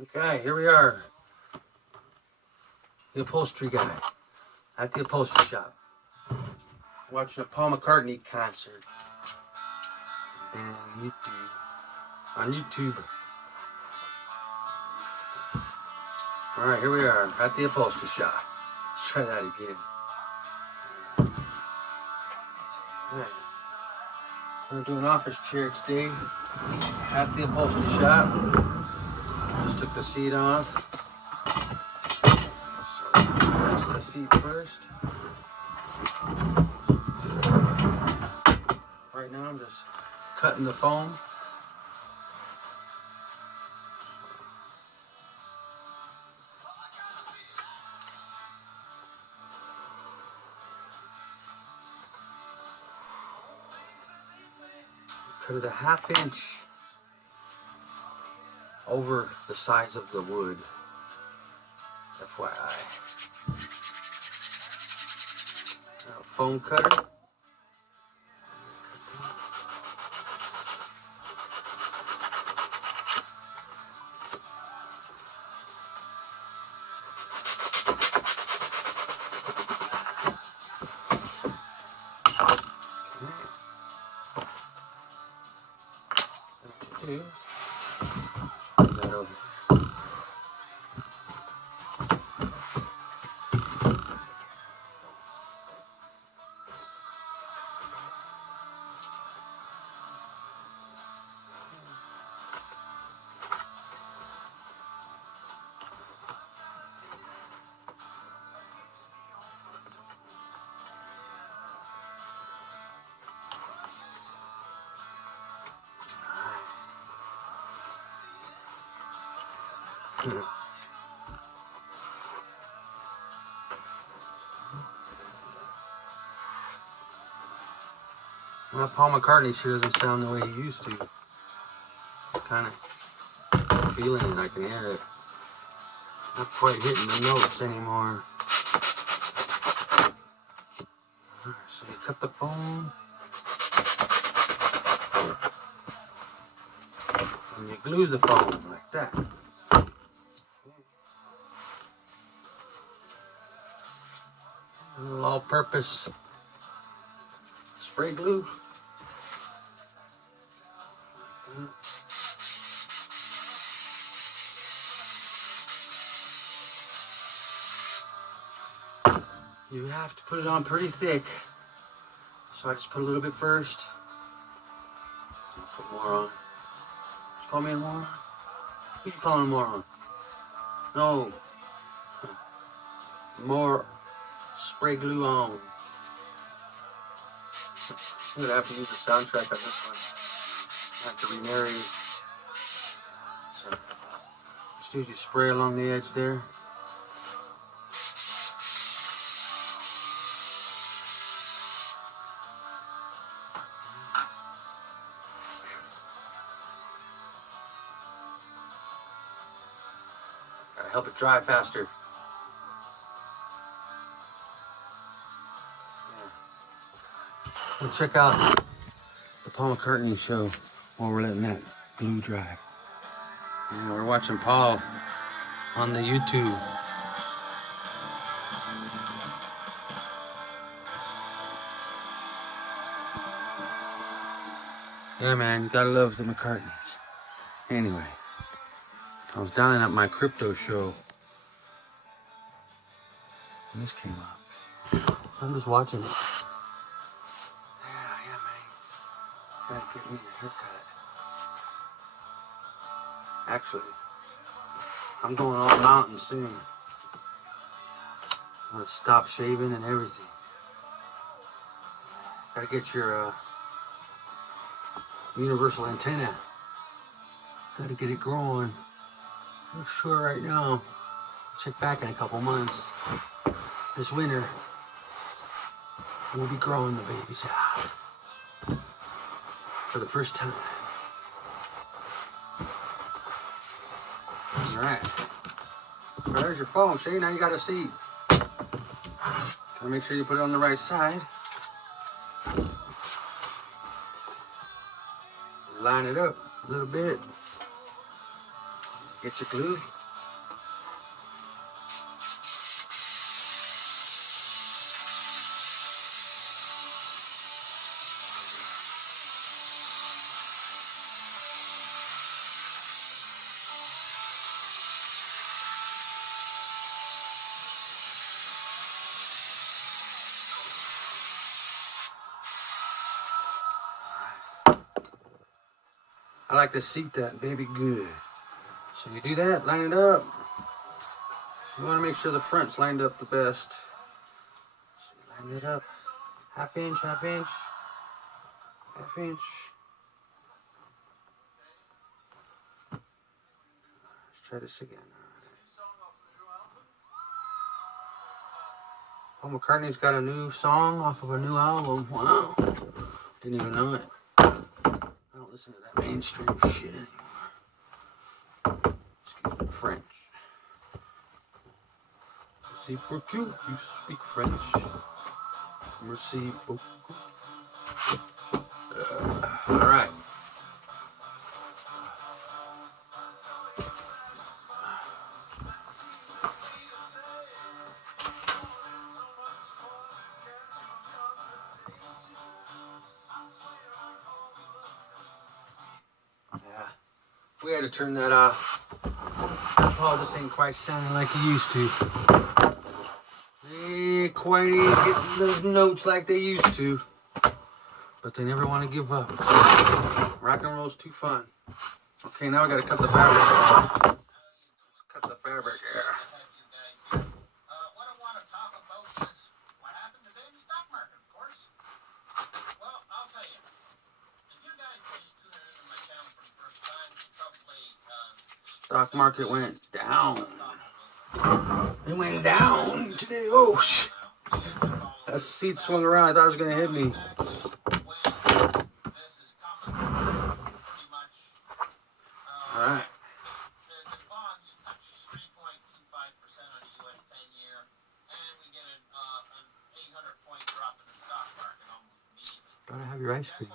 Okay, here we are. The upholstery guy at the upholstery shop. Watching a Paul McCartney concert. On YouTube. Alright, here we are at the upholstery shop. Let's try that again. Alright. We're doing office chair today at the upholstery shop. Just took the seat off. So press the seat first. Right now I'm just cutting the foam. Cut it a 1/2 inch over the size of the wood. FYI. Foam cutter. Put that over. Well, Paul McCartney sure doesn't sound the way he used to. Kind of feeling it, I can hear it. Not quite hitting the notes anymore. Alright, so you cut the foam. And you glue the foam like that. A little all-purpose spray glue. You have to put it on pretty thick. So I just put a little bit first. I'll put more on. Just call me more? Who you calling more on? No. More spray glue on. I'm gonna have to use the soundtrack on this one. I have to re-narrate it. So just usually spray along the edge there. Gotta help it dry faster. Well, check out the Paul McCartney show while we're letting that glue dry. Yeah, we're watching Paul on the YouTube. Yeah, man, you gotta love the McCartneys. Anyway, I was down at my crypto show, and this came up. I'm just watching it. Yeah, man. Gotta get me a haircut. Actually, I'm going all mountain soon. I'm gonna stop shaving and everything. Gotta get your universal antenna. Gotta get it growing. I'm not sure right now. Check back in a couple months. This winter, we'll be growing the babies out for the first time. All right. There's your phone. See, now you got a seat. Gotta make sure you put it on the right side. Line it up a little bit. Get your glue. I like to seat that baby good. So you do that, line it up. You want to make sure the front's lined up the best. So line it up. Half inch, half inch, half inch. Let's try this again. Paul McCartney's got a new song off of a new album. Wow. Didn't even know it. I don't listen to that mainstream shit anymore. Excuse me, French. Merci beaucoup, you speak French. Merci beaucoup. Alright. Yeah. We had to turn that off. Oh, this ain't quite sounding like it used to. They ain't quite getting those notes like they used to. But they never want to give up. Rock and roll's too fun. Okay, now I gotta cut the fabric. Let's cut the fabric here. What I want to talk about is what happened today in the stock market, of course. Well, I'll tell you. If you guys just tuned into my channel for the first time, you probably Stock market went down. It went down today. Oh shit. That seat swung around. I thought it was gonna hit me. Alright. The bonds touch 3.25% on a US 10-year, and we get an 800-point drop in the stock market almost immediately. Gotta have your ice cream.